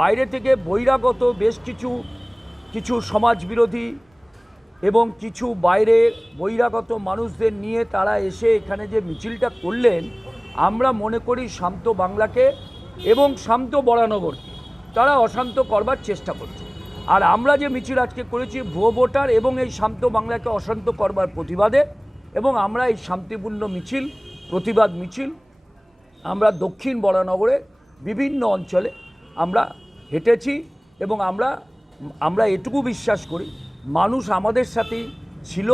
বাইরে থেকে বহিরাগত বেশ কিছু সমাজবিরোধী এবং কিছু বাইরে বহিরাগত মানুষদের নিয়ে তারা এসে এখানে যে মিছিলটা করলেন, আমরা মনে করি শান্ত বাংলাকে এবং শান্ত বরানগরকে তারা অশান্ত করবার চেষ্টা করছে। আর আমরা যে মিছিল আজকে করেছি ভুয়ো ভোটার এবং এই শান্ত বাংলাকে অশান্ত করবার প্রতিবাদে, এবং আমরা এই শান্তিপূর্ণ মিছিল, প্রতিবাদ মিছিল আমরা দক্ষিণ বরানগরে বিভিন্ন অঞ্চলে আমরা হেঁটেছি এবং আমরা এটুকু বিশ্বাস করি মানুষ আমাদের সাথেই ছিল,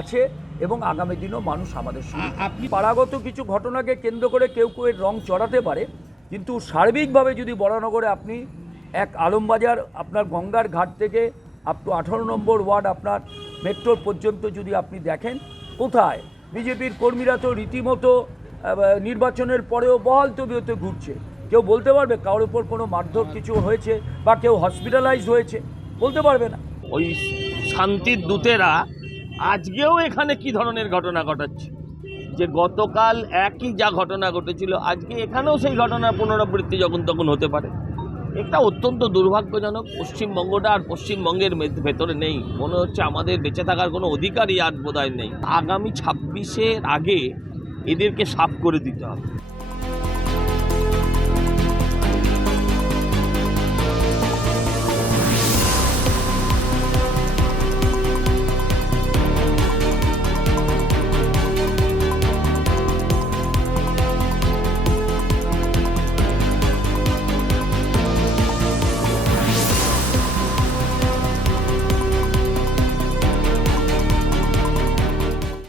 আছে এবং আগামী দিনও মানুষ আমাদের সঙ্গে। আপনি পাড়াগত কিছু ঘটনাকে কেন্দ্র করে কেউ এর রং চড়াতে পারে, কিন্তু সার্বিকভাবে যদি বরানগরে আপনি এক আলমবাজার আপনার গঙ্গার ঘাট থেকে আপ টু 18 নম্বর ওয়ার্ড আপনার মেট্রোর পর্যন্ত যদি আপনি দেখেন, কোথায় বিজেপির কর্মীরা তো রীতিমতো নির্বাচনের পরেও বহাল তবিয়তে ঘুরছে। কেউ বলতে পারবে কারোর উপর কোনো মারধর কিছু হয়েছে বা কেউ হসপিটালাইজ হয়েছে? বলতে পারবে না। ওই শান্তির দূতেরা আজকেও এখানে কি ধরনের ঘটনা ঘটাচ্ছে, যে গতকাল একই যা ঘটনা ঘটেছিল আজকে এখানেও সেই ঘটনার পুনরাবৃত্তি যখন তখন হতে পারে। এটা অত্যন্ত দুর্ভাগ্যজনক। পশ্চিমবঙ্গটা আর পশ্চিমবঙ্গের ভেতরে নেই, মনে হচ্ছে আমাদের বেঁচে থাকার কোনো অধিকারই আর বোধহয় নেই। আগামী 26-এর আগে এদেরকে সাফ করে দিতে হবে।